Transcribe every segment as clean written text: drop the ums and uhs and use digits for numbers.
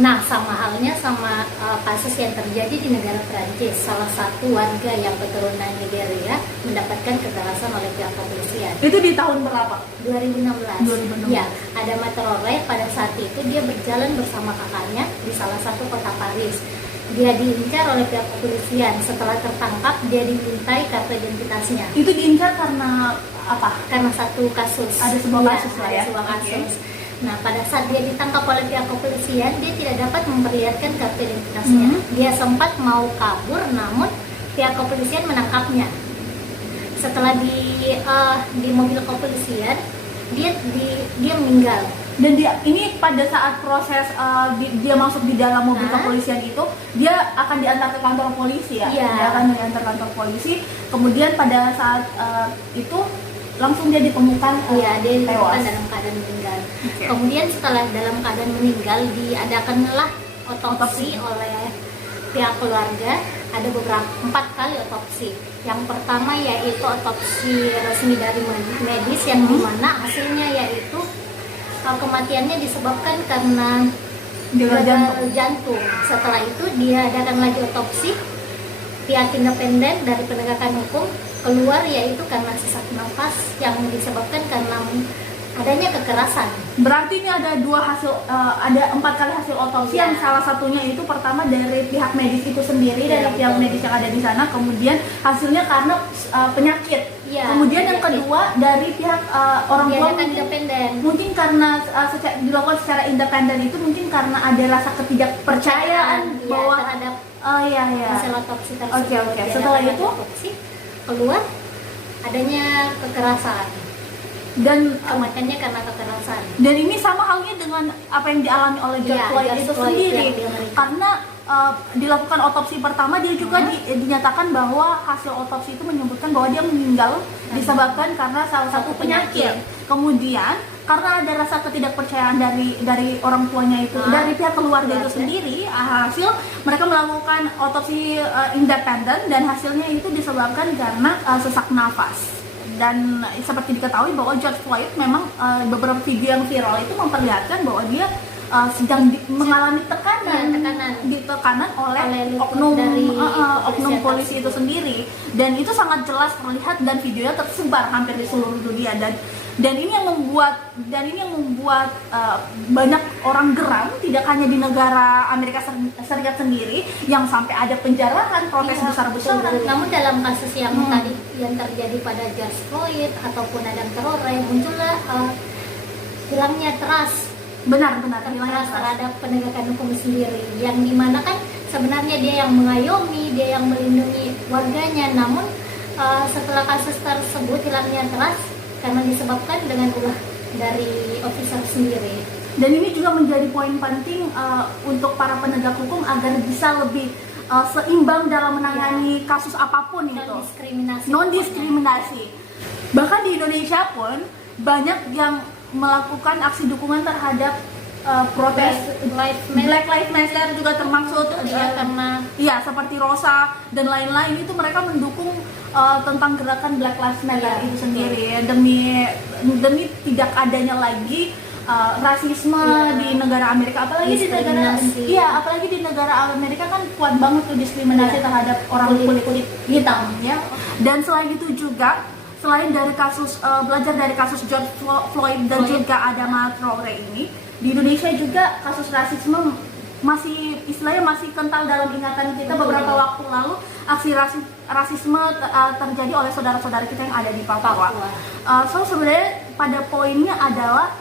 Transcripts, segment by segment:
Nah, sama halnya sama kasus yang terjadi di negara Prancis. Salah satu warga yang keturunan Nigeria mendapatkan kekerasan oleh pihak kepolisian. Itu di tahun berapa? 2016. 2016. Ya, ada Matorore pada saat itu dia berjalan bersama kakaknya di salah satu kota Paris. Dia diincar oleh pihak kepolisian. Setelah tertangkap, dia dimintai kartu identitasnya. Itu diincar karena apa? Karena satu kasus. Ada sebuah kasus lah ya. Ada sebuah kasus. Nah, pada saat dia ditangkap oleh pihak kepolisian, dia tidak dapat memperlihatkan kartu identitasnya. Dia sempat mau kabur, namun pihak kepolisian menangkapnya. Setelah di mobil kepolisian, dia meninggal. Dan ini pada saat proses dia masuk di dalam mobil kepolisian itu, dia akan diantar ke kantor polisi ya. Iya. Dia akan diantar kantor polisi. Kemudian pada saat itu langsung dia ditemukan Iya, dia tewas ditemukan dalam keadaan meninggal. Okay. Kemudian setelah dalam keadaan meninggal, diadakanlah otopsi oleh pihak keluarga. Ada 4 kali otopsi. Yang pertama yaitu otopsi resmi dari medis yang dimana hasilnya yaitu kematiannya disebabkan karena gagal jantung. Setelah itu diadakan lagi otopsi pihak independen dari penegakan hukum, keluar yaitu karena sesak nafas yang disebabkan karena adanya kekerasan. Berarti ini ada 4 kali hasil otopsi yang salah satunya itu pertama dari pihak medis itu sendiri, dari pihak medis yang ada di sana, kemudian hasilnya karena penyakit. Kemudian yang kedua dari pihak orang tua mungkin karena dilakukan secara independen itu mungkin karena ada rasa ketidakpercayaan bahwa terhadap hasil otopsi tersebut. Oke. Setelah itu keluar adanya kekerasan dan kematiannya karena kekerasan. Dan ini sama halnya dengan apa yang dialami oleh George Floyd itu sendiri, karena dilakukan otopsi pertama dia juga dinyatakan bahwa hasil otopsi itu menyebutkan bahwa dia meninggal disebabkan karena salah satu penyakit. Kemudian karena ada rasa ketidakpercayaan dari orang tuanya itu, dari pihak keluarga itu sendiri, hasil mereka melakukan otopsi independen dan hasilnya itu disebabkan karena sesak nafas. Dan seperti diketahui bahwa George Floyd memang beberapa video yang viral itu memperlihatkan bahwa dia sedang mengalami tekanan oleh oknum polisi itu sendiri, dan itu sangat jelas terlihat dan videonya tersebar hampir di seluruh dunia, dan ini yang membuat banyak orang geram, tidak hanya di negara Amerika Serikat sendiri yang sampai ada penjarahan, protes besar-besaran. Namun dalam kasus yang tadi yang terjadi pada George Floyd ataupun Adam Traore, muncullah hilangnya trust. Benar hilangnya terhadap penegakan hukum sendiri, yang dimana kan sebenarnya dia yang mengayomi, dia yang melindungi warganya, namun setelah kasus tersebut hilangnya trust karena disebabkan dengan ulah dari officer sendiri. Dan ini juga menjadi poin penting untuk para penegak hukum agar bisa lebih seimbang dalam menangani kasus apapun itu. Non-diskriminasi. Bahkan di Indonesia pun banyak yang melakukan aksi dukungan terhadap protes Black Lives Matter juga termaksud karena seperti Rosa dan lain-lain, itu mereka mendukung tentang gerakan Black Lives Matter itu sendiri demi tidak adanya lagi rasisme di negara Amerika, apalagi di negara Amerika kan kuat banget tuh diskriminasi terhadap orang kulit hitam ya. Dan selain itu juga, selain dari kasus belajar dari kasus George Floyd dan juga Adama Traore ini, di Indonesia juga kasus rasisme masih kental dalam ingatan kita. Beberapa waktu lalu aksi rasisme terjadi oleh saudara-saudara kita yang ada di Papua. So sebenarnya pada poinnya adalah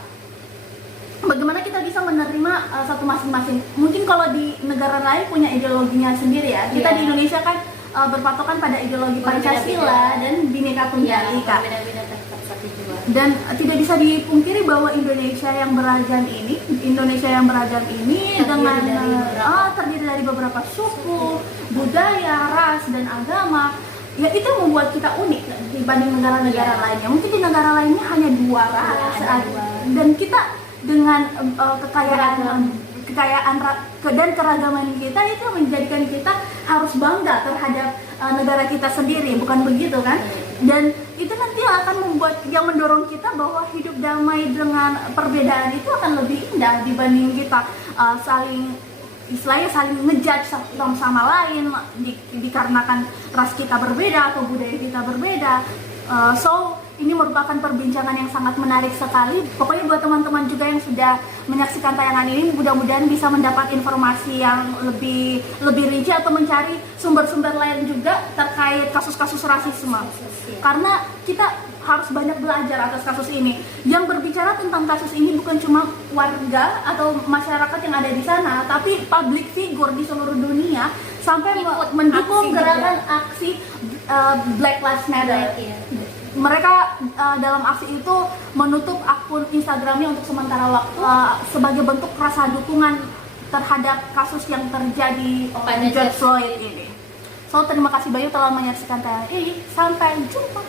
bagaimana kita bisa menerima satu masing-masing. Mungkin kalau di negara lain punya ideologinya sendiri ya. Kita di Indonesia kan berpatokan pada ideologi Pancasila dan Bhinneka Tunggal Ika. Dan tidak bisa dipungkiri bahwa Indonesia yang beragam ini terdiri dari beberapa suku, budaya, ras dan agama. Ya, itu membuat kita unik dibanding negara-negara lainnya. Mungkin di negara lainnya hanya 2 ras, dan kita dengan kekayaan dan keragaman kita itu menjadikan kita harus bangga terhadap negara kita sendiri, bukan begitu kan? Dan itu nanti akan mendorong kita bahwa hidup damai dengan perbedaan itu akan lebih indah dibanding kita saling istilahnya saling ngejudge satu sama lain dikarenakan ras kita berbeda atau budaya kita berbeda. So ini merupakan perbincangan yang sangat menarik sekali. Pokoknya buat teman-teman juga yang sudah menyaksikan tayangan ini, mudah-mudahan bisa mendapat informasi yang lebih rinci atau mencari sumber-sumber lain juga terkait kasus-kasus rasisme. Karena kita harus banyak belajar atas kasus ini. Yang berbicara tentang kasus ini bukan cuma warga atau masyarakat yang ada di sana, tapi public figure di seluruh dunia sampai mendukung gerakan aksi Black Lives Matter. Mereka dalam aksi itu menutup akun Instagramnya untuk sementara waktu sebagai bentuk rasa dukungan terhadap kasus yang terjadi pada George Floyd ini. So terima kasih Bayu telah menyaksikan tayangan ini. Sampai jumpa.